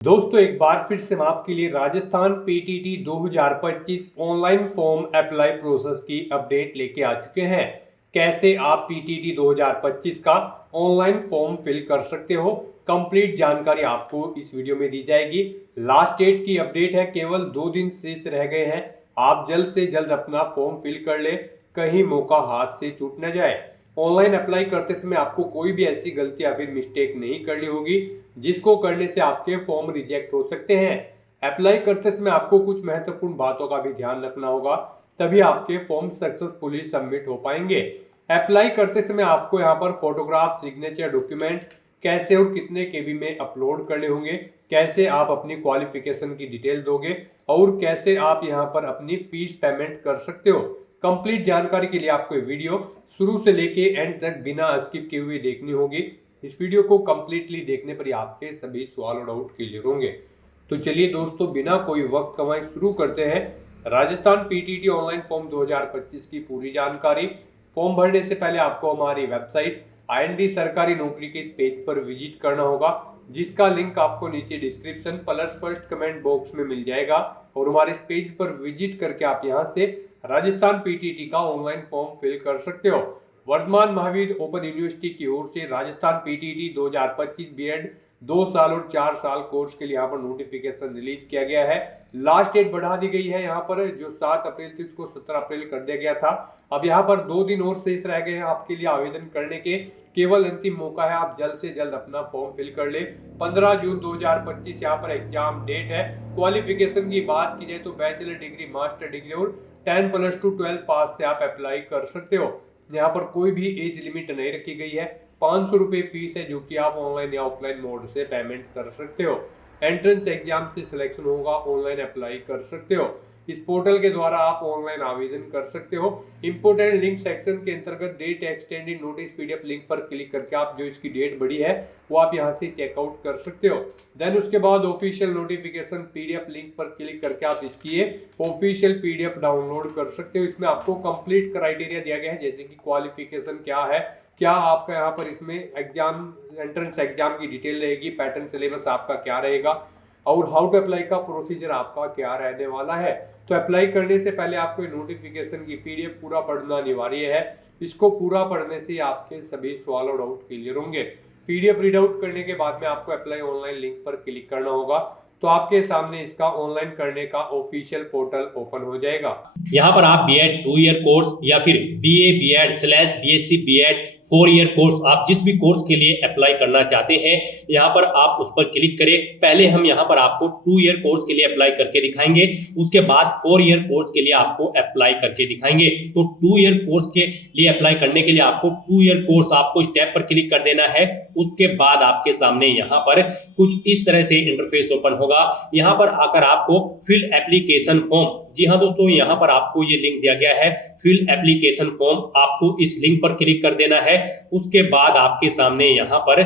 दोस्तों एक बार फिर से हम आपके लिए Rajasthan PTT 2025 online form apply process की अपडेट लेके आ चुके हैं। कैसे आप पीटीटी 2025 का ऑनलाइन फॉर्म फिल कर सकते हो, कंप्लीट जानकारी आपको इस वीडियो में दी जाएगी। लास्ट डेट की अपडेट है, केवल 2 दिन शेष रह गए हैं। आप जल्द से जल्द अपना फॉर्म फिल कर ले, कहीं मौका हाथ से छूट न जाए। ऑनलाइन अप्लाई करते समय आपको कोई भी ऐसी गलती या फिर मिस्टेक नहीं करनी होगी जिसको करने से आपके फॉर्म रिजेक्ट हो सकते हैं। अप्लाई करते समय आपको कुछ महत्वपूर्ण बातों का भी ध्यान रखना होगा, तभी आपके फॉर्म सक्सेसफुली सबमिट हो पाएंगे। अप्लाई करते समय आपको यहाँ पर फोटोग्राफ, सिग्नेचर, डॉक्यूमेंट कैसे और कितने केबी में अपलोड करने होंगे, कैसे आप अपनी क्वालिफिकेशन की डिटेल दोगे और कैसे आप यहाँ पर अपनी फीस पेमेंट कर सकते हो। कंप्लीट जानकारी के लिए आपको ये वीडियो शुरू से लेके एंड तक बिना स्किप किए हुए देखनी होगी। इस वीडियो को कंप्लीटली देखने पर ही आपके सभी सवाल और डाउट क्लियर होंगे। तो चलिए दोस्तों, बिना कोई वक्त कमाए शुरू करते हैं राजस्थान पीटीटी ऑनलाइन फॉर्म 2025 की पूरी जानकारी। फॉर्म भरने से पहले आपको हमारी वेबसाइट IND सरकारी नौकरी के पेज पर विजिट करना होगा, जिसका लिंक आपको नीचे description plus first comment box में मिल जाएगा। और हमारे इस पेज पर विजिट करके आप यहां से राजस्थान पीटीटी का ऑनलाइन फॉर्म फिल कर सकते हो। वर्धमान महावीर ओपन यूनिवर्सिटी की ओर से राजस्थान पीटीटी 2025 बीएड 2 साल और 4 साल कोर्स के लिए यहाँ पर नोटिफिकेशन रिलीज किया गया है। लास्ट डेट बढ़ा दी गई है, यहाँ पर जो 7 अप्रैल थी उसको 17 अप्रैल कर दिया गया था। अब यहाँ पर 2 दिन और शेष रह गए हैं आपके लिए आवेदन करने के। केवल अंतिम मौका है, आप जल्द से जल्द अपना फॉर्म फिल कर ले। 15 जून 2025 यहाँ पर एग्जाम डेट है। क्वालिफिकेशन की बात की जाए तो बैचलर डिग्री, मास्टर डिग्री और 10+2 12 पास से आप अप्लाई कर सकते हो। यहाँ पर कोई भी एज लिमिट नहीं रखी गई है। 500 रुपये फीस है, जो कि आप ऑनलाइन या ऑफलाइन मोड से पेमेंट कर सकते हो। एंट्रेंस एग्जाम से सिलेक्शन होगा, ऑनलाइन अप्लाई कर सकते हो। इस पोर्टल के द्वारा आप ऑनलाइन आवेदन कर सकते हो। इंपोर्टेंट लिंक सेक्शन के अंतर्गत date extended notice PDF link पर क्लिक करके आप जो इसकी डेट बढ़ी है वो आप यहां से चेकआउट कर सकते हो। देन उसके बाद ऑफिशियल नोटिफिकेशन PDF लिंक पर क्लिक करके आप इसकी ऑफिशियल PDF डाउनलोड कर सकते हो। इसमें आपको कंप्लीट क्राइटेरिया दिया गया है, जैसे कि क्वालिफिकेशन क्या है, क्या आपका यहाँ पर इसमें एग्जाम एंट्रेंस एग्जाम की डिटेल रहेगी, पैटर्न सिलेबस आपका क्या रहेगा और हाउ टू अप्लाई का प्रोसीजर आपका क्या रहने वाला है। तो अप्लाई करने से पहले आपको नोटिफिकेशन की PDF पूरा पढ़ना अनिवार्य है। इसको पूरा पढ़ने से आपके सभी सवाल और डाउट क्लियर होंगे। PDF रीड आउट करने के बाद में आपको अप्लाई ऑनलाइन लिंक पर क्लिक करना होगा, तो आपके सामने इसका ऑनलाइन करने का ऑफिशियल पोर्टल ओपन हो जाएगा। यहाँ पर आप BEd 2 ईयर कोर्स या फिर BA BEd/BSc BEd 4 year course, आप जिस भी कोर्स के लिए अप्लाई करना चाहते हैं यहाँ पर आप उस पर क्लिक करें। पहले हम यहाँ पर आपको 2 ईयर कोर्स के लिए अप्लाई करके दिखाएंगे, उसके बाद 4 ईयर कोर्स के लिए आपको अप्लाई करके दिखाएंगे। तो 2 ईयर कोर्स के लिए अप्लाई करने के लिए आपको 2 ईयर कोर्स आपको स्टेप पर क्लिक कर देना है। उसके बाद आपके सामने यहाँ पर कुछ इस तरह से इंटरफेस ओपन होगा। यहाँ पर आकर आपको फिल एप्लीकेशन फॉर्म, जी हाँ दोस्तों, यहाँ पर आपको ये लिंक दिया गया है फिल एप्लीकेशन फॉर्म, आपको इस लिंक पर क्लिक कर देना है। उसके बाद आपके सामने यहाँ पर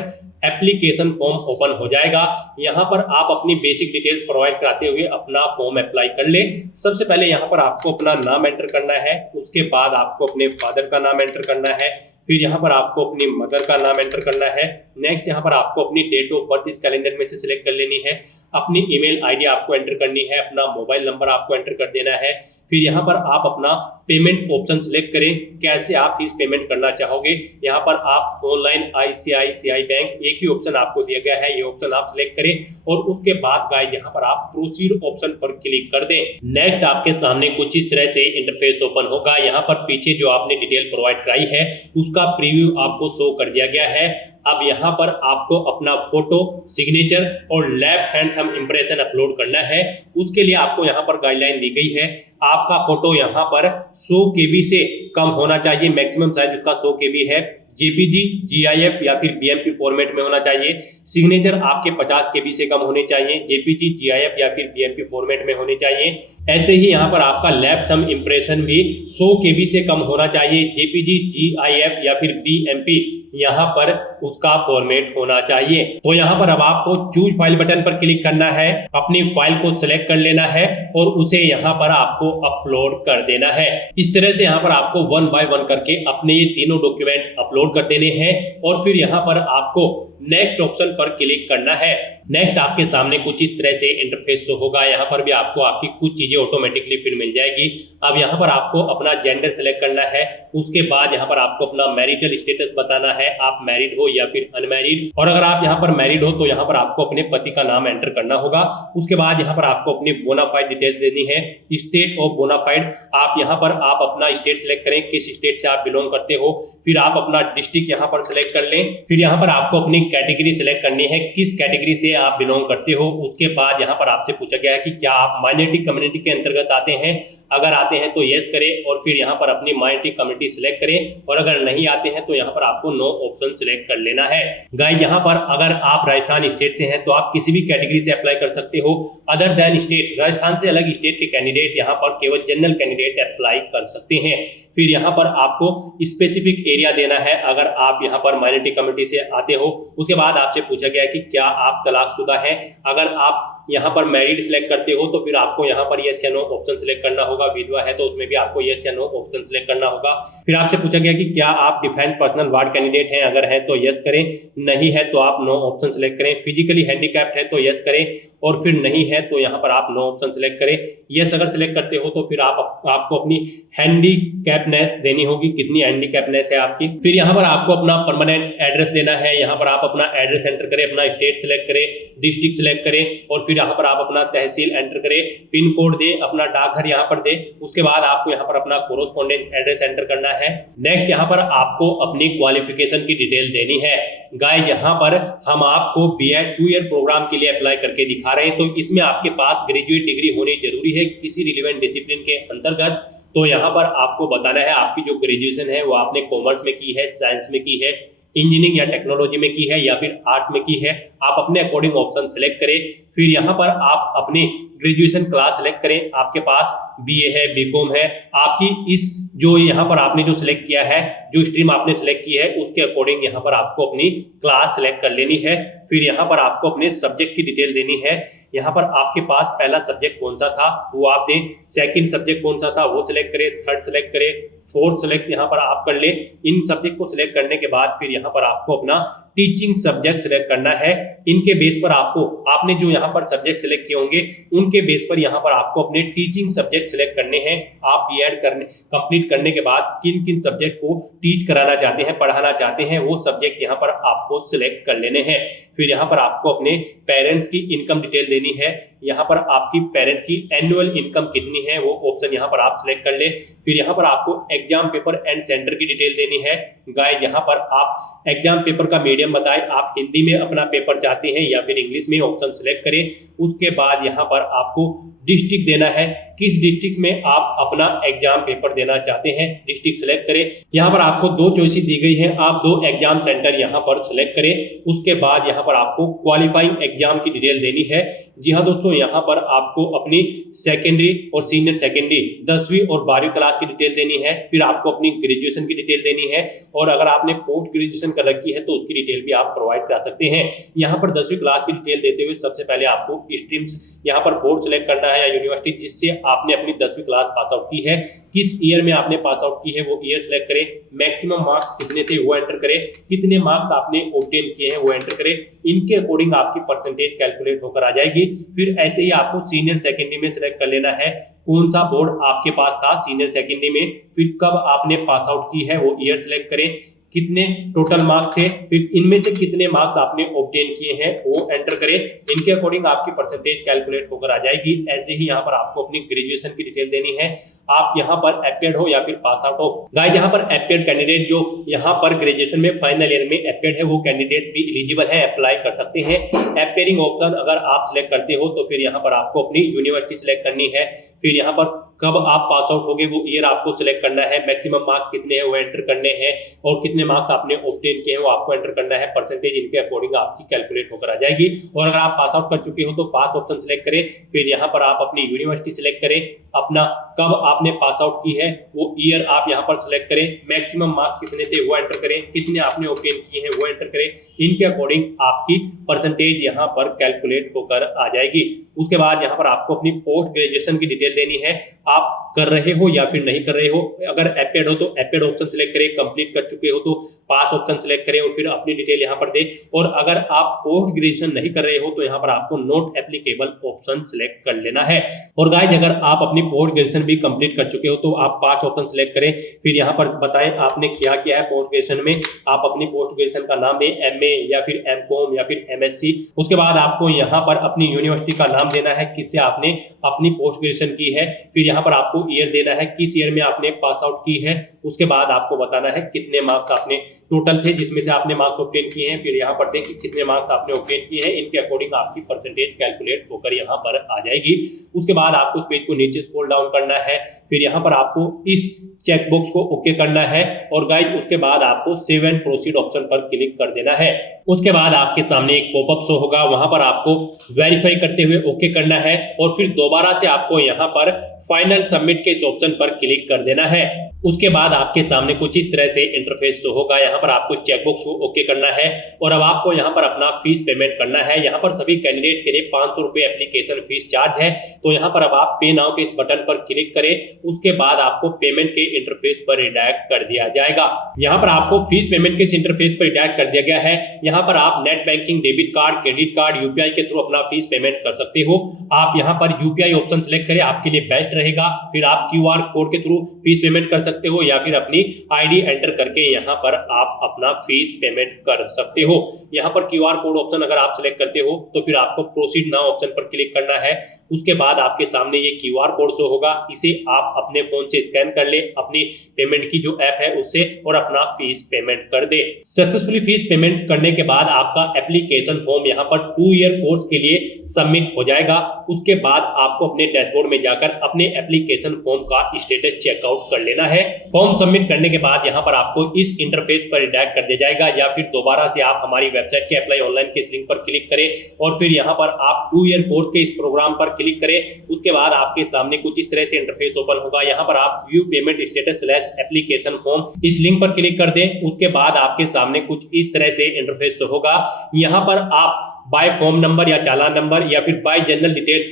एप्लीकेशन फॉर्म ओपन हो जाएगा। यहाँ पर आप अपनी बेसिक डिटेल्स प्रोवाइड कराते हुए अपना फॉर्म अप्लाई कर ले। सबसे पहले यहाँ पर आपको अपना नाम एंटर करना है, उसके बाद आपको अपने फादर का नाम एंटर करना है, फिर यहाँ पर आपको अपनी मदर का नाम एंटर करना है। नेक्स्ट यहाँ पर आपको अपनी डेट ऑफ बर्थ इस कैलेंडर में से सिलेक्ट कर लेनी है, अपनी ईमेल आईडी आपको एंटर करनी है, अपना मोबाइल नंबर आपको एंटर कर देना है। फिर यहाँ पर आप अपना पेमेंट ऑप्शन सिलेक्ट करें, कैसे आप फीस पेमेंट करना चाहोगे। यहाँ पर आप ऑनलाइन, ICICI बैंक, एक ही ऑप्शन आपको दिया गया है, ये ऑप्शन आप सिलेक्ट करें और उसके बाद गाइस यहाँ पर आप प्रोसीड ऑप्शन पर क्लिक कर दें। नेक्स्ट आपके सामने कुछ इस तरह से इंटरफेस ओपन होगा। यहाँ पर पीछे जो आपने डिटेल प्रोवाइड कराई है उसका प्रीव्यू आपको शो कर दिया गया है। अब यहाँ पर आपको अपना फोटो, सिग्नेचर और left hand thumb impression upload करना है। उसके लिए आपको यहाँ पर गाइडलाइन दी गई है, आपका फोटो यहाँ पर 100 KB से कम होना चाहिए, मैक्सिमम साइज उसका 100 KB है। JPG, GIF या फिर BMP फॉर्मेट में होना चाहिए। सिग्नेचर आपके 50 KB से कम होने चाहिए, JPG, GIF या फिर BMP फॉर्मेट में होने चाहिए। ऐसे ही यहाँ पर आपका लेफ्ट थंब इंप्रेशन भी 100 KB से कम होना चाहिए, JPG, GIF या फिर BMP यहाँ पर उसका फॉर्मेट होना चाहिए। तो यहाँ पर अब आपको चूज फाइल बटन पर क्लिक करना है, अपनी फाइल को सिलेक्ट कर लेना है और उसे यहाँ पर आपको अपलोड कर देना है। इस तरह से यहाँ पर आपको 1 बाय 1 करके अपने ये तीनों डॉक्यूमेंट अपलोड कर देने हैं और फिर यहाँ पर आपको नेक्स्ट ऑप्शन पर क्लिक करना है। नेक्स्ट आपके सामने कुछ इस तरह से इंटरफेस शो होगा। यहाँ पर भी आपको आपकी कुछ चीजें ऑटोमेटिकली फिर मिल जाएगी। अब यहाँ पर आपको अपना जेंडर सेलेक्ट करना है। उसके बाद यहाँ पर आपको अपना मैरिटल स्टेटस बताना है, आप मैरिड हो या फिर अनमैरिड। और अगर आप यहाँ पर मैरिड हो तो यहाँ पर आपको अपने पति का नाम एंटर करना होगा। उसके बाद यहाँ पर आपको अपनी बोनाफाइड डिटेल्स देनी है। स्टेट ऑफ बोनाफाइड, आप यहाँ पर आप अपना स्टेट सेलेक्ट करें, किस स्टेट से आप बिलोंग करते हो। फिर आप अपना डिस्ट्रिक्ट यहाँ पर सेलेक्ट कर लें। फिर यहाँ पर आपको अपनी कैटेगरी सेलेक्ट करनी है, किस कैटेगरी से आप बिलोंग करते हो। उसके बाद यहाँ पर आपसे पूछा गया है कि क्या आप माइनॉरिटी कम्युनिटी के अंतर्गत आते हैं। अगर आते हैं तो यस करें और फिर यहाँ पर अपनी माइनॉरिटी कम्युनिटी सिलेक्ट करें, और अगर नहीं आते हैं तो यहाँ पर आपको नो ऑप्शन सिलेक्ट कर लेना है। गाइस यहाँ पर अगर आप राजस्थान स्टेट से हैं तो आप किसी भी कैटेगरी से अप्लाई कर सकते हो। अदर देन स्टेट, राजस्थान से अलग स्टेट के कैंडिडेट यहाँ पर केवल जनरल कैंडिडेट अप्लाई कर सकते हैं। फिर यहाँ पर आपको स्पेसिफिक एरिया देना है अगर आप यहाँ पर माइनॉरिटी कम्युनिटी से आते हो। उसके बाद आपसे पूछा गया है कि क्या आप तलाकशुदा हैं। अगर आप यहाँ पर मैरिड सिलेक्ट करते हो तो फिर आपको यहाँ पर यस या नो ऑप्शन सिलेक्ट करना होगा। विधवा है तो उसमें भी आपको यस या नो ऑप्शन सिलेक्ट करना होगा। फिर आपसे पूछा गया कि क्या आप डिफेंस पर्सनल वार्ड कैंडिडेट हैं। अगर है तो यस करें, नहीं है तो आप नो ऑप्शन सिलेक्ट करें। फिजिकली हैंडीकैप्ड है तो यस करें, और फिर नहीं है तो यहाँ पर आप नो ऑप्शन सिलेक्ट करें। यस अगर सिलेक्ट करते हो तो फिर आपको अपनी हैंडीकैप्डनेस देनी होगी, कितनी हैंडीकैप्डनेस है आपकी। फिर यहाँ पर आपको अपना परमानेंट एड्रेस देना है। यहाँ पर आप अपना एड्रेस एंटर करें, अपना स्टेट सिलेक्ट करें, डिस्ट्रिक्ट सिलेक्ट करें, और फिर यहाँ पर आप अपना तहसील एंटर करें, पिन कोड दे, अपना डाकघर यहाँ पर दे। उसके बाद आपको यहाँ पर अपना कोरोस्पोंडेंस एड्रेस एंटर करना है। नेक्स्ट यहाँ पर आपको अपनी क्वालिफिकेशन की डिटेल देनी है। गाइस यहाँ पर हम आपको बीएड 2 ईयर प्रोग्राम के लिए अप्लाई करके दिखा रहे हैं, तो इसमें आपके पास ग्रेजुएट डिग्री होनी जरूरी है किसी रिलेवेंट डिसिप्लिन के अंतर्गत। तो यहाँ पर आपको बताना है आपकी जो ग्रेजुएशन है वो आपने कॉमर्स में की है, साइंस में की है, इंजीनियरिंग या टेक्नोलॉजी में की है, या फिर आर्ट्स में की है। आप अपने अकॉर्डिंग ऑप्शन सेलेक्ट करें। फिर यहाँ पर आप अपनी ग्रेजुएशन क्लास सेलेक्ट करें। आपके पास बीए है, बीकॉम है, आपकी इस जो यहाँ पर आपने जो सिलेक्ट किया है, जो स्ट्रीम आपने सेलेक्ट की है उसके अकॉर्डिंग यहाँ पर आपको अपनी क्लास सेलेक्ट कर लेनी है। फिर यहाँ पर आपको अपने सब्जेक्ट की डिटेल देनी है। यहाँ पर आपके पास पहला सब्जेक्ट कौन सा था वो आप दें, सेकंड सब्जेक्ट कौन सा था वो सिलेक्ट करें, थर्ड सिलेक्ट करें, फोर्थ सिलेक्ट यहाँ पर आप कर ले। इन सब्जेक्ट को सिलेक्ट करने के बाद फिर यहाँ पर आपको अपना टीचिंग सब्जेक्ट सिलेक्ट करना है। इनके बेस पर आपने जो यहाँ पर सब्जेक्ट सिलेक्ट किए होंगे उनके बेस पर यहाँ पर आपको अपने टीचिंग सब्जेक्ट सिलेक्ट करने हैं। आप बीएड कंप्लीट करने के बाद किन किन सब्जेक्ट को टीच कराना चाहते हैं, पढ़ाना चाहते हैं, वो सब्जेक्ट यहाँ पर आपको सिलेक्ट कर लेने हैं। फिर यहाँ पर आपको अपने पेरेंट्स की इनकम डिटेल देनी है। यहाँ पर आपकी पेरेंट की एनुअल इनकम कितनी है वो ऑप्शन यहाँ पर आप सिलेक्ट कर ले। फिर यहाँ पर आपको एग्जाम पेपर एंड सेंटर की डिटेल देनी है। गाइस यहाँ पर आप एग्जाम पेपर का मीडियम बताएं, आप हिंदी में अपना पेपर चाहते हैं या फिर इंग्लिश में, ऑप्शन सिलेक्ट करें। उसके बाद यहाँ पर आपको डिस्ट्रिक्ट देना है, किस डिस्ट्रिक्ट में आप अपना एग्जाम पेपर देना चाहते हैं, डिस्ट्रिक्ट सेलेक्ट करें। यहाँ पर आपको 2 चॉइसेस दी गई हैं, आप 2 एग्जाम सेंटर यहाँ पर सेलेक्ट करें। उसके बाद यहाँ पर आपको क्वालिफाइंग एग्जाम की डिटेल देनी है। जी हाँ दोस्तों, यहाँ पर आपको अपनी सेकेंडरी और सीनियर सेकेंडरी 10वीं और 12वीं क्लास की डिटेल देनी है। फिर आपको अपनी ग्रेजुएशन की डिटेल देनी है, और अगर आपने पोस्ट ग्रेजुएशन कर रखी है तो उसकी डिटेल भी आप प्रोवाइड करा सकते हैं। यहाँ पर 10वीं क्लास की डिटेल देते हुए सबसे पहले आपको स्ट्रीम्स यहाँ पर बोर्ड सेलेक्ट करना है या यूनिवर्सिटी जिससे आपने अपनी 10वीं क्लास पास आउट की है, किस ईयर में आपने पास आउट की है वो ईयर सेलेक्ट करें। मैक्सिमम मार्क्स कितने थे वो एंटर करें, कितने मार्क्स आपने ऑब्टेन किए हैं वो एंटर करें। इनके अकॉर्डिंग आपकी परसेंटेज कैलकुलेट होकर आ जाएगी। फिर ऐसे ही आपको सीनियर सेकेंडरी में सिलेक्ट कर लेना है, कौन सा बोर्ड आपके पास था सीनियर सेकेंडरी में, फिर कब आपने पास आउट की है वो ईयर सेलेक्ट करें, कितने टोटल मार्क्स थे, फिर इनमें से कितने मार्क्स आपने ऑब्टेन किए हैं वो एंटर करें। इनके अकॉर्डिंग आपकी परसेंटेज कैलकुलेट होकर आ जाएगी। ऐसे ही यहाँ पर आपको अपनी ग्रेजुएशन की डिटेल देनी है, आप यहाँ पर अपियर्ड हो या फिर पास आउट हो। गाइस यहाँ पर अपियर्ड कैंडिडेट जो यहाँ पर ग्रेजुएशन में फाइनल ईयर में अपियर्ड है वो कैंडिडेट भी एलिजिबल है, अप्लाई कर सकते हैं। अपियरिंग ऑप्शन अगर आप सिलेक्ट करते हो तो फिर यहाँ पर आपको अपनी यूनिवर्सिटी सिलेक्ट करनी है। फिर यहाँ पर कब आप पास आउट होगे वो ईयर आपको सिलेक्ट करना है, मैक्सिमम मार्क्स कितने हैं वो एंटर करने हैं, और कितने मार्क्स आपने ऑब्टेन किए हैं वो आपको एंटर करना है। परसेंटेज इनके अकॉर्डिंग आपकी कैलकुलेट होकर आ जाएगी। और अगर आप पास आउट कर चुके हो तो पास ऑप्शन सिलेक्ट करें। फिर यहाँ पर आप अपनी यूनिवर्सिटी सिलेक्ट करें, अपना कब आपने पास आउट की है वो ईयर आप यहाँ पर सिलेक्ट करें, मैक्सिमम मार्क्स कितने थे वो एंटर करें, कितने आपने ऑब्टेन किए हैं वो एंटर करें। इनके अकॉर्डिंग आपकी परसेंटेज यहाँ पर कैलकुलेट होकर आ जाएगी। उसके बाद यहाँ पर आपको अपनी पोस्ट ग्रेजुएशन की डिटेल देनी है, आप कर रहे हो या फिर नहीं कर रहे हो। अगर एपेड हो तो एपेड ऑप्शन सिलेक्ट करें, कंप्लीट कर चुके हो तो पास ऑप्शन सिलेक्ट करें और फिर अपनी डिटेल यहाँ पर दें। और अगर आप पोस्ट ग्रेजुएशन नहीं कर रहे हो तो यहाँ पर आपको नॉट एप्लीकेबल ऑप्शन सिलेक्ट कर लेना है। और गाइस अगर आप अपनी पोस्ट ग्रेजुएशन भी कंप्लीट कर चुके हो तो आप पास ऑप्शन सिलेक्ट करें, फिर यहाँ पर बताएं आपने क्या किया है पोस्ट ग्रेजुएशन में। आप अपनी पोस्ट ग्रेजुएशन का नाम दें, एमए या फिर एमकॉम या फिर एमएससी। उसके बाद आपको यहाँ पर अपनी यूनिवर्सिटी का नाम देना है, किससे आपने अपनी पोस्ट ग्रेजुएशन की है। फिर यहाँ पर आपको ईयर देना है, किस ईयर में आपने पास आउट की है। उसके बाद आपको बताना है कितने मार्क्स आपने टोटल थे जिसमें से आपने मार्क्स ऑब्टेन किए हैं। फिर यहाँ पर देखिए कितने मार्क्स आपने ऑब्टेन किए हैं, इनके अकॉर्डिंग आपकी परसेंटेज कैलकुलेट होकर यहाँ पर आ जाएगी। उसके बाद आपको इस पेज को नीचे स्क्रॉल डाउन करना है, फिर यहाँ पर आपको इस चेक बॉक्स को ओके करना है और गाइस उसके बाद आपको सेव एंड प्रोसीड ऑप्शन पर क्लिक कर देना है। उसके बाद आपके सामने एक पॉपअप शो होगा, वहां पर आपको वेरीफाई करते हुए ओके करना है और फिर दोबारा से आपको यहाँ पर फाइनल सबमिट के इस ऑप्शन पर क्लिक कर देना है। उसके बाद आपके सामने कुछ इस तरह से इंटरफेस शो होगा, यहाँ पर आपको चेकबॉक्स को ओके करना है और अब आपको यहाँ पर अपना फीस पेमेंट करना है। यहाँ पर सभी कैंडिडेट्स के लिए 500 रुपए एप्लीकेशन फीस चार्ज है, तो यहाँ पर अब आप पे नाउ के इस बटन पर क्लिक करें। उसके बाद आपको पेमेंट के इंटरफेस पर रिडायरेक्ट कर दिया जाएगा। यहाँ पर आपको फीस पेमेंट के इस इंटरफेस पर रिडायरेक्ट कर दिया गया है। यहाँ पर आप net banking, debit card, credit card, UPI के थ्रू अपना फीस पेमेंट कर सकते हो। आप यहाँ पर यूपीआई ऑप्शन सिलेक्ट करें, आपके लिए बेस्ट रहेगा। फिर आप क्यूआर कोड के थ्रू फीस पेमेंट कर सकते हो या फिर अपनी आईडी एंटर करके यहाँ पर आप अपना फीस पेमेंट कर सकते हो। यहाँ पर क्यूआर कोड ऑप्शन अगर आप सिलेक्ट करते हो तो फिर आपको प्रोसीड नाउ ऑप्शन पर क्लिक करना है। उसके बाद आपके सामने ये क्यूआर कोड शो होगा, इसे आप अपने फोन से स्कैन कर ले अपनी पेमेंट की जो ऐप है उससे और अपना फीस पेमेंट कर दे। सक्सेसफुली फीस पेमेंट करने के बाद आपका एप्लीकेशन फॉर्म यहाँ पर 2 ईयर कोर्स के लिए सबमिट हो जाएगा। उसके बाद आपको अपने डैशबोर्ड में जाकर अपने एप्लीकेशन फॉर्म का स्टेटस चेकआउट कर लेना है। फॉर्म सबमिट करने के बाद यहाँ पर आपको इस इंटरफेस पर रिडायरेक्ट कर दिया जाएगा या फिर दोबारा से आप हमारी वेबसाइट के अप्लाई ऑनलाइन के इस लिंक पर क्लिक करें और फिर यहाँ पर आप 2 ईयर कोर्स के इस प्रोग्राम पर क्लिक करें। उसके बाद आपके सामने कुछ इस तरह से इंटरफेस ओपन होगा, यहाँ पर आप view payment status / application form इस लिंक पर क्लिक कर दें। उसके बाद आपके सामने कुछ इस तरह से इंटरफेस होगा, यहाँ पर आप बाय फॉर्म नंबर या चालान नंबर या फिर बाय जनरल डिटेल्स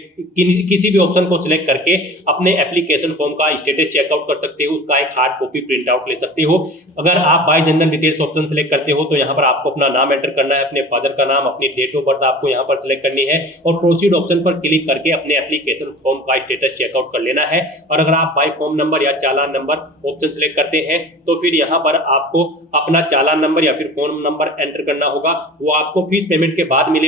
किसी भी ऑप्शन को सिलेक्ट करके अपने एप्लीकेशन फॉर्म का स्टेटस चेकआउट कर सकते हो, उसका एक हार्ड कॉपी प्रिंट आउट ले सकते हो। अगर आप bye general details option select करते हो तो यहाँ पर आपको अपना नाम एंटर करना है, अपने फादर का नाम, अपनी डेट ऑफ बर्थ आपको यहाँ पर सिलेक्ट करनी है और प्रोसीड ऑप्शन पर क्लिक करके अपने एप्लीकेशन फॉर्म का स्टेटस चेकआउट कर लेना है। और अगर आप बाय फॉर्म नंबर या चालान नंबर ऑप्शन सिलेक्ट करते हैं तो फिर यहाँ पर आपको अपना चालान नंबर या फिर फॉर्म नंबर एंटर करना होगा, वो आपको फीस पेमेंट के बाद मिलेगा।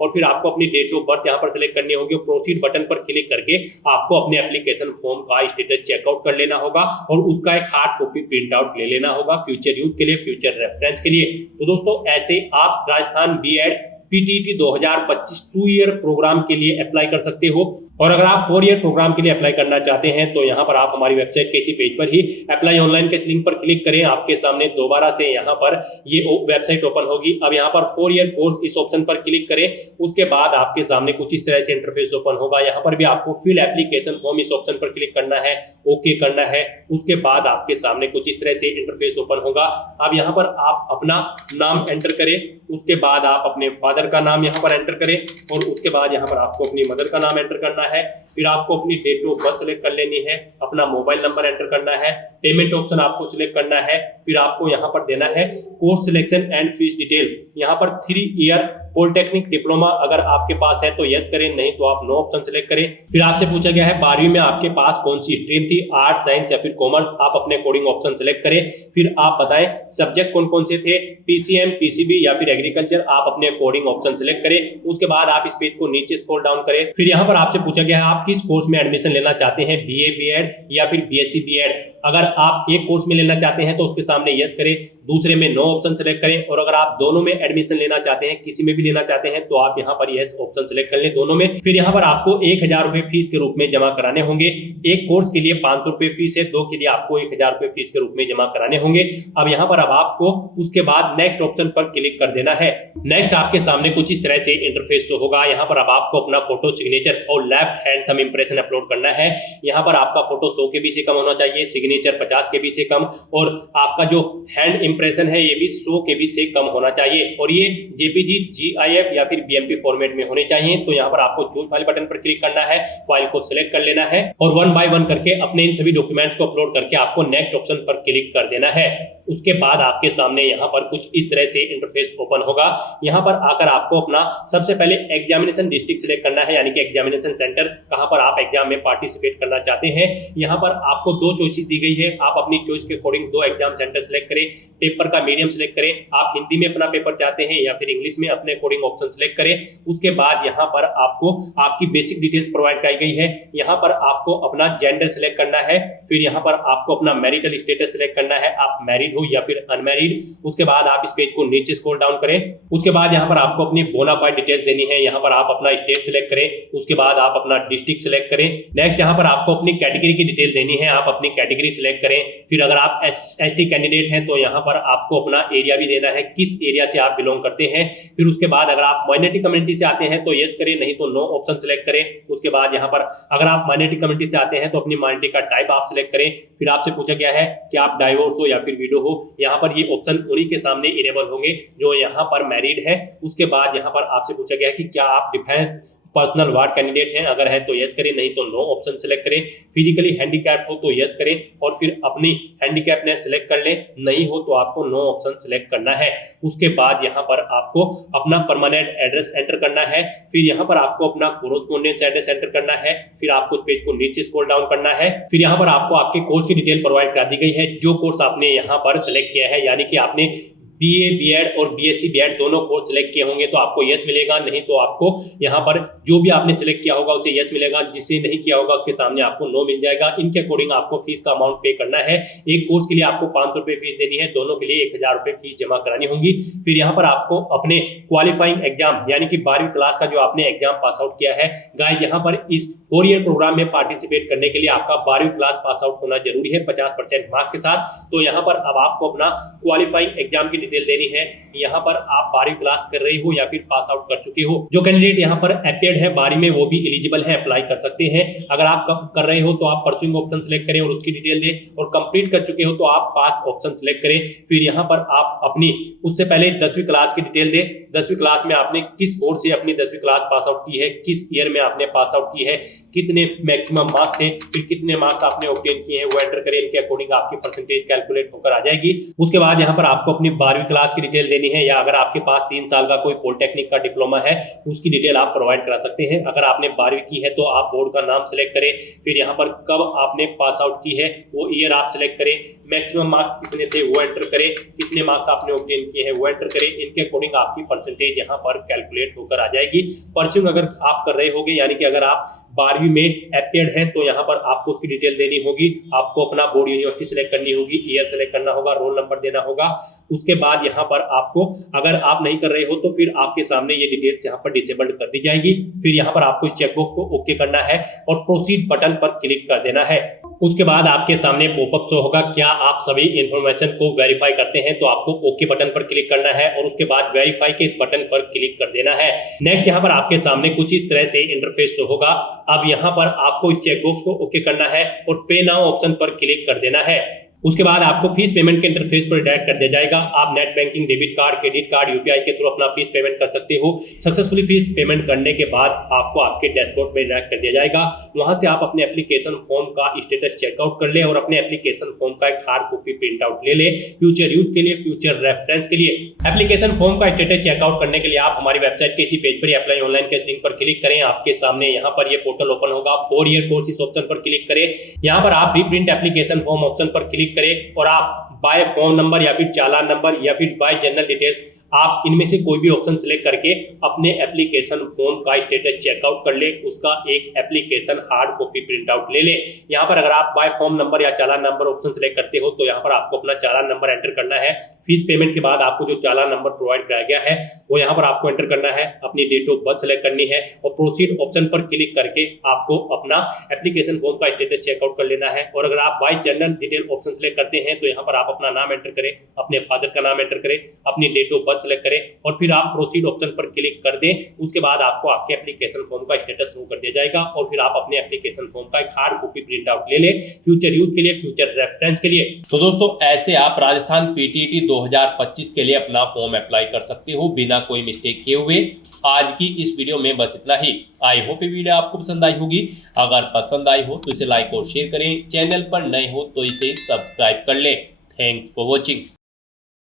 और फिर आपको अपनी डेट ऑफ बर्थ यहाँ पर सिलेक्ट करनी होगी, प्रोसीड बटन पर क्लिक करके आपको अपने एप्लीकेशन फॉर्म का स्टेटस चेकआउट कर लेना होगा और उसका एक हार्ड कॉपी प्रिंट आउट ले लेना होगा फ्यूचर यूज के लिए, फ्यूचर रेफरेंस के लिए। तो दोस्तों ऐसे आप Rajasthan B Ed PTT 2025 2 year program के लिए अप्लाई कर सकते हो। और अगर आप 4 ईयर प्रोग्राम के लिए अप्लाई करना चाहते हैं तो यहाँ पर आप हमारी वेबसाइट के इसी पेज पर ही अप्लाई ऑनलाइन के इस लिंक पर क्लिक करें, आपके सामने दोबारा से यहाँ पर ये वेबसाइट ओपन होगी। अब यहाँ पर 4 ईयर कोर्स इस ऑप्शन पर क्लिक करें, उसके बाद आपके सामने कुछ इस तरह से इंटरफेस ओपन होगा। यहाँ पर भी आपको फिल एप्लीकेशन फॉर्म इस ऑप्शन पर क्लिक करना है, ओके करना है। उसके बाद आपके सामने कुछ इस तरह से इंटरफेस ओपन होगा। अब यहाँ पर आप अपना नाम एंटर करें, उसके बाद आप अपने फादर का नाम यहाँ पर एंटर करें और उसके बाद यहाँ पर आपको अपनी मदर का नाम एंटर करना है। फिर आपको अपनी डेट ऑफ बर्थ सिलेक्ट कर लेनी है, अपना मोबाइल नंबर एंटर करना है, पेमेंट ऑप्शन आपको सिलेक्ट करना है। फिर आपको यहाँ पर देना है course selection and fees detail. यहाँ पर 3 ईयर पॉलिटेक्निक डिप्लोमा अगर आपके पास है तो यस करें, नहीं तो आप नो ऑप्शन सिलेक्ट करें। फिर आपसे पूछा गया है 12वीं में आपके पास कौन सी स्ट्रीम थी, आर्ट, साइंस या फिर कॉमर्स, आप अपने कोडिंग ऑप्शन सिलेक्ट करें। फिर आप बताएं सब्जेक्ट कौन कौन से थे, पीसीएम, पीसीबी या फिर एग्रीकल्चर, आप अपने कोडिंग ऑप्शन सिलेक्ट करें। उसके बाद आप इस पेज को नीचे स्क्रॉल डाउन करें। फिर यहाँ पर आपसे पूछा गया है आप किस कोर्स में एडमिशन लेना चाहते हैं, बीए बीएड या फिर बीएससी बीएड। अगर आप एक कोर्स में लेना चाहते हैं तो उसके सामने यस करें, दूसरे में नो ऑप्शन सेलेक्ट करें, और अगर आप दोनों में एडमिशन लेना चाहते हैं, किसी में भी लेना चाहते हैं, तो आप यहाँ पर यस ऑप्शन सेलेक्ट कर लें दोनों में। फिर यहाँ पर आपको 1000 रुपए फीस के रूप में जमा कराने होंगे। एक कोर्स के लिए 500 रुपए फीस है, दो के लिए आपको 1000 रुपए फीस के रूप में जमा कराने होंगे। अब यहाँ पर अब आपको उसके बाद नेक्स्ट ऑप्शन पर क्लिक कर देना है। नेक्स्ट आपके सामने कुछ इस तरह से इंटरफेस शो होगा। यहाँ पर अब आपको अपना फोटो, सिग्नेचर और left hand thumb impression upload करना है। यहाँ पर आपका फोटो 100 KB से कम होना चाहिए, सिग्नेचर 50 KB से कम, और आपका जो हैंड इंप्रेशन है ये भी 100 KB से कम होना चाहिए, और ये JPG, GIF या फिर BMP फॉर्मेट में होने चाहिए। तो यहाँ पर आपको चूज फाइल बटन पर क्लिक करना है, फाइल को सिलेक्ट कर लेना है और 1 बाय 1 करके अपने इन सभी डॉक्यूमेंट्स को अपलोड करके आपको नेक्स्ट ऑप्शन पर क्लिक कर देना है। उसके बाद आपके सामने यहाँ पर कुछ इस तरह से इंटरफेस ओपन होगा। यहाँ पर आकर आपको अपना सबसे पहले एग्जामिनेशन डिस्ट्रिक्ट सिलेक्ट करना है, यानी कि एग्जामिनेशन सेंटर, कहां पर आप एग्जाम में पार्टिसिपेट करना चाहते हैं। यहाँ पर आपको 2 चॉइसेस दी गई है, आप अपनी चॉइस के अकॉर्डिंग 2 एग्जाम सेंटर सिलेक्ट करें। पेपर का मीडियम सिलेक्ट करें, आप हिंदी में अपना पेपर चाहते हैं या फिर इंग्लिश में, अपने अकॉर्डिंग ऑप्शन सिलेक्ट करें। उसके बाद यहाँ पर आपको आपकी बेसिक डिटेल्स प्रोवाइड कराई गई है। यहाँ पर आपको अपना जेंडर सिलेक्ट करना है, फिर यहाँ पर आपको अपना मैरिटल स्टेटस सिलेक्ट करना है, आप मैरिड हो या फिर अनमैरिड। उसके बाद आप इस पेज को नीचे स्क्रॉल डाउन करें। उसके बाद यहाँ पर आपको अपनी बोनाफाइड डिटेल्स देनी है। यहाँ पर आप अपना स्टेट सिलेक्ट करें, उसके बाद आप अपना डिस्ट्रिक्ट सिलेक्ट करें। नेक्स्ट यहाँ पर आपको अपनी कैटेगरी की डिटेल देनी है, आप अपनी कैटेगरी सिलेक्ट करें। फिर अगर आप ST कैंडिडेट हैं तो यहाँ पर आपको अपना एरिया भी देना है, किस एरिया से आप बिलोंग करते हैं। फिर उसके बाद अगर आप माइनॉरिटी कम्युनिटी से आते हैं तो यस करें, नहीं तो नो ऑप्शन सिलेक्ट करें। उसके बाद यहाँ पर अगर आप माइनॉरिटी कम्युनिटी से आते हैं तो अपनी माइनॉरिटी का टाइप आप सिलेक्ट करें। फिर आपसे पूछा गया है कि आप डाइवोर्स हो या फिर विडो हो। यहाँ पर ये ऑप्शन उन्हीं के सामने इनेबल होंगे जो यहाँ पर मैरिड है। उसके बाद यहाँ पर आपसे पूछा गया है कि क्या आप डिफेंस पर्सनल वार्ड कैंडिडेट हैं, अगर है तो यस करें, नहीं तो नो ऑप्शन सिलेक्ट करें। फिजिकली हैंडीकैप हो तो यस करें और फिर अपनी हैंडीकैपनेस सिलेक्ट कर लें, नहीं हो तो आपको नो ऑप्शन सिलेक्ट करना है। उसके बाद यहाँ पर आपको अपना परमानेंट एड्रेस एंटर करना है, फिर यहाँ पर आपको अपना कोरोस्पोंडेंस एड्रेस एंटर करना है, फिर आपको इस पेज को नीचे स्क्रॉल डाउन करना है। फिर यहाँ पर आपको आपके कोर्स की डिटेल प्रोवाइड करा दी गई है, जो कोर्स आपने यहाँ पर सिलेक्ट किया है, यानी कि आपने BA, BEd और BSc, BEd दोनों कोर्स सिलेक्ट किए होंगे तो आपको यस मिलेगा, नहीं तो आपको यहाँ पर जो भी आपने सिलेक्ट किया होगा उसे यस मिलेगा, जिसे नहीं किया होगा उसके सामने आपको नो मिल जाएगा। इनके अकॉर्डिंग आपको फीस का अमाउंट पे करना है। एक कोर्स के लिए आपको 500 रुपए फीस देनी है, दोनों के लिए 1000 रुपए फीस जमा करानी होंगी। फिर यहाँ पर आपको अपने क्वालिफाइंग एग्जाम यानी कि 12वीं क्लास का जो आपने एग्जाम पास आउट किया है, गाइस यहाँ पर इस 4 ईयर प्रोग्राम में पार्टिसिपेट करने के लिए आपका 12वीं क्लास पास आउट होना जरूरी है 50% मार्क्स के साथ। तो यहाँ पर अब आपको अपना क्वालिफाइंग एग्जाम की डिटेल देनी है। यहाँ पर आप 12वीं क्लास कर रही हो या फिर पास आउट कर चुके हो। जो कैंडिडेट यहाँ पर अपीयर्ड है 12वीं में वो भी एलिजिबल है, अप्लाई कर सकते हैं। अगर आप कर रहे हो तो आप परस्यूइंग ऑप्शन सिलेक्ट करें और उसकी डिटेल दें, और कंप्लीट कर चुके हो तो आप पास ऑप्शन सिलेक्ट करें। फिर यहाँ पर आप अपनी उससे पहले 10वीं क्लास की डिटेल दें, 10वीं क्लास में आपने किस बोर्ड से अपनी 10वीं क्लास पास आउट की है, किस ईयर में आपने पास आउट की है, कितने मैक्सिमम मार्क्स थे, फिर कितने मार्क्स आपने ऑब्टेन किए हैं वो एंटर करें। इनके अकॉर्डिंग आपकी परसेंटेज कैलकुलेट होकर आ जाएगी। उसके बाद यहाँ पर आपको अपनी 12वीं क्लास की डिटेल देनी है, या अगर आपके पास 3 साल का कोई पॉलिटेक्निक का डिप्लोमा है उसकी डिटेल आप प्रोवाइड करा सकते हैं। अगर आपने 12वीं की है तो आप बोर्ड का नाम सिलेक्ट करें, फिर यहाँ पर कब आपने पास आउट की है वो ईयर आप सिलेक्ट करें, मैक्सिमम मार्क्स कितने थे वो एंटर करें, कितने मार्क्स आपने ऑब्टेन किए हैं वो एंटर करें। इनके अकॉर्डिंग आपकी परसेंटेज यहाँ पर कैलकुलेट होकर आ जाएगी। परस्यूइंग अगर आप कर रहे होगे, यानी कि अगर आप 12वीं में अपीयर्ड हैं तो यहाँ पर आपको उसकी डिटेल देनी होगी। आपको अपना बोर्ड यूनिवर्सिटी सिलेक्ट करनी होगी, ईयर सिलेक्ट करना होगा, रोल नंबर देना होगा। उसके बाद यहाँ पर आपको अगर आप नहीं कर रहे हो तो फिर आपके सामने ये डिटेल्स यहाँ पर डिसेबल्ड कर दी जाएगी। फिर यहाँ पर आपको इस चेकबॉक्स को ओके करना है और प्रोसीड बटन पर क्लिक कर देना है। उसके बाद आपके सामने पॉपअप शो होगा, क्या आप सभी इंफॉर्मेशन को वेरीफाई करते हैं, तो आपको ओके बटन पर क्लिक करना है और उसके बाद वेरीफाई के इस बटन पर क्लिक कर देना है। नेक्स्ट यहाँ पर आपके सामने कुछ इस तरह से इंटरफेस शो होगा। अब यहाँ पर आपको इस चेकबॉक्स को ओके करना है और पे नाउ ऑप्शन पर क्लिक कर देना है। उसके बाद आपको फीस पेमेंट के इंटरफेस पर डायरेक्ट कर दिया जाएगा। आप net banking, debit card, credit card, UPI के थ्रू अपना फीस पेमेंट कर सकते हो। सक्सेसफुली फीस पेमेंट करने के बाद आपको आपके डैशबोर्ड में डायरेक्ट कर दिया जाएगा। वहां से आप अपने एप्लीकेशन फॉर्म का स्टेटस चेकआउट कर ले और अपने एप्लीकेशन फॉर्म का एक हार्ड कॉपी प्रिंट आउट ले ले, फ्यूचर यूज के लिए, फ्यूचर रेफरेंस के लिए। एप्लीकेशन फॉर्म का स्टेटस चेकआउट करने के लिए आप हमारी वेबसाइट के इसी पेज पर अप्लाई ऑनलाइन के लिंक पर क्लिक करें। आपके सामने यहाँ पर ये पोर्टल ओपन होगा। 4 ईयर कोर्स इस ऑप्शन पर क्लिक करें। यहाँ पर आप प्रिंट एप्लीकेशन फॉर्म ऑप्शन पर क्लिक करें और आप बाय फोन नंबर या फिर चालान नंबर या फिर बाय जनरल डिटेल्स आप इनमें से कोई भी ऑप्शन सेलेक्ट करके अपने एप्लीकेशन फॉर्म का स्टेटस चेकआउट कर ले, उसका एक application hard copy print out ले ले। यहाँ पर अगर आप बाय फॉर्म नंबर या चालान नंबर ऑप्शन सेलेक्ट करते हो तो यहाँ पर आपको अपना चालान नंबर एंटर करना है। फीस पेमेंट के बाद आपको जो चालान नंबर प्रोवाइड कराया गया है वो यहाँ पर आपको एंटर करना है, अपनी डेट ऑफ बर्थ सेलेक्ट करनी है और प्रोसीड ऑप्शन पर क्लिक करके आपको अपना एप्लीकेशन फॉर्म का स्टेटस चेकआउट कर लेना है। और अगर आप bye general detail option select करते हैं तो यहाँ पर आप अपना नाम एंटर करें, अपने फादर का नाम एंटर करें, अपनी डेट ऑफ बर्थ सेलेक्ट करें और फिर आप प्रोसीड ऑप्शन पर क्लिक कर दें। उसके बाद आपको आपके एप्लीकेशन फॉर्म का स्टेटस शो कर दिया जाएगा और फिर आप अपने एप्लीकेशन फॉर्म का एक हार्ड कॉपी प्रिंट आउट ले लें फ्यूचर यूज के लिए, फ्यूचर रेफरेंस के लिए। तो दोस्तों ऐसे आप राजस्थान पीटीटी 2025 के लिए अपना फॉर्म अप्लाई कर सकते हो बिना कोई मिस्टेक किए हुए। आज की इस वीडियो में बस इतना ही। आई होप ये वीडियो आपको पसंद आई होगी। अगर पसंद आई हो तो इसे लाइक और शेयर करें, चैनल पर नए हो तो इसे सब्सक्राइब कर लें। Thanks for watching.